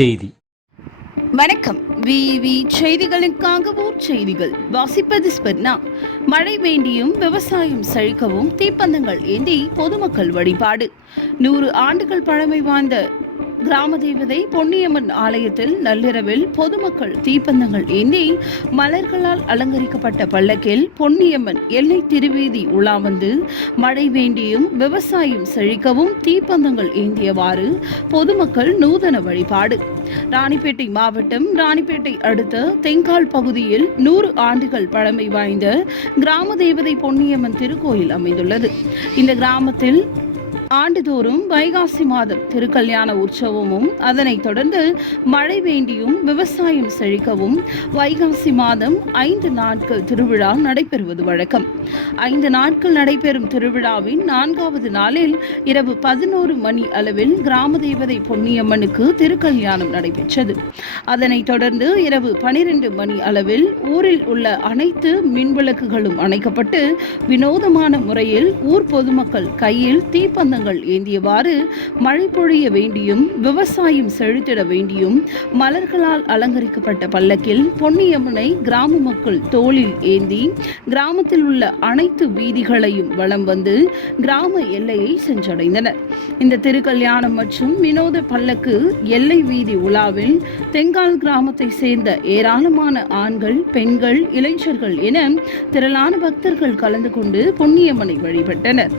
செய்தி. வணக்கம். விவி செய்திகளுக்காக ஊர் செய்திகள். வாசிப்பது ஸ்பர்ணா மழை வேண்டியும் விவசாயம் செழிக்கவும் தீப்பந்தங்கள் ஏந்தி பொதுமக்கள் வழிபாடு. நூறு ஆண்டுகள் பழமை வாய்ந்த கிராம தேவதை பொன்னியம்மன் ஆலயத்தில் நள்ளிரவில் பொதுமக்கள் தீப்பந்தங்கள் ஏந்தி மலர்களால் அலங்கரிக்கப்பட்ட பல்லக்கில் பொன்னியம்மன் எல்லை திருவீதி உலா வந்து மழை வேண்டியும் விவசாயம் செழிக்கவும் தீப்பந்தங்கள் ஏந்தியவாறு பொதுமக்கள் நூதன வழிபாடு. ராணிப்பேட்டை மாவட்டம் ராணிப்பேட்டை அடுத்த தெங்கால் பகுதியில் நூறு ஆண்டுகள் பழமை வாய்ந்த கிராம தேவதை பொன்னியம்மன் திருக்கோயில் அமைந்துள்ளது. இந்த கிராமத்தில் ஆண்டுதோறும் வைகாசி மாதம் திருக்கல்யாண உற்சவமும் அதனைத் தொடர்ந்து மழை வேண்டியும் விவசாயம் செழிக்கவும் வைகாசி மாதம் ஐந்து நாட்கள் திருவிழா நடைபெறுவது வழக்கம். ஐந்து நாட்கள் நடைபெறும் திருவிழாவின் நான்காவது நாளில் இரவு பதினோரு மணி அளவில் கிராம தேவதை பொன்னியம்மனுக்கு திருக்கல்யாணம் நடைபெற்றது. அதனைத் தொடர்ந்து இரவு பனிரெண்டு மணி அளவில் ஊரில் உள்ள அனைத்து மின்விளக்குகளும் அணைக்கப்பட்டு வினோதமான முறையில் ஊர் பொதுமக்கள் கையில் தீப்பந்தங்கள் ஏந்தியவாறு மழை பொழிய வேண்டியும் விவசாயம் செழித்திட வேண்டியும் மலர்களால் அலங்கரிக்கப்பட்ட பல்லக்கில் பொன்னியம்மனை கிராம மக்கள் தோளில் ஏந்தி கிராமத்தில் உள்ள அனைத்து வீதிகளையும் வலம் வந்து கிராம எல்லையை சென்றடைந்தனர். இந்த திருக்கல்யாணம் மற்றும் வினோத பல்லக்கு எல்லை வீதி உலாவில் தெங்கால் கிராமத்தை சேர்ந்த ஏராளமான ஆண்கள் பெண்கள் இளைஞர்கள் என திரளான பக்தர்கள் கலந்து கொண்டு பொன்னியம்மனை வழிபட்டனர்.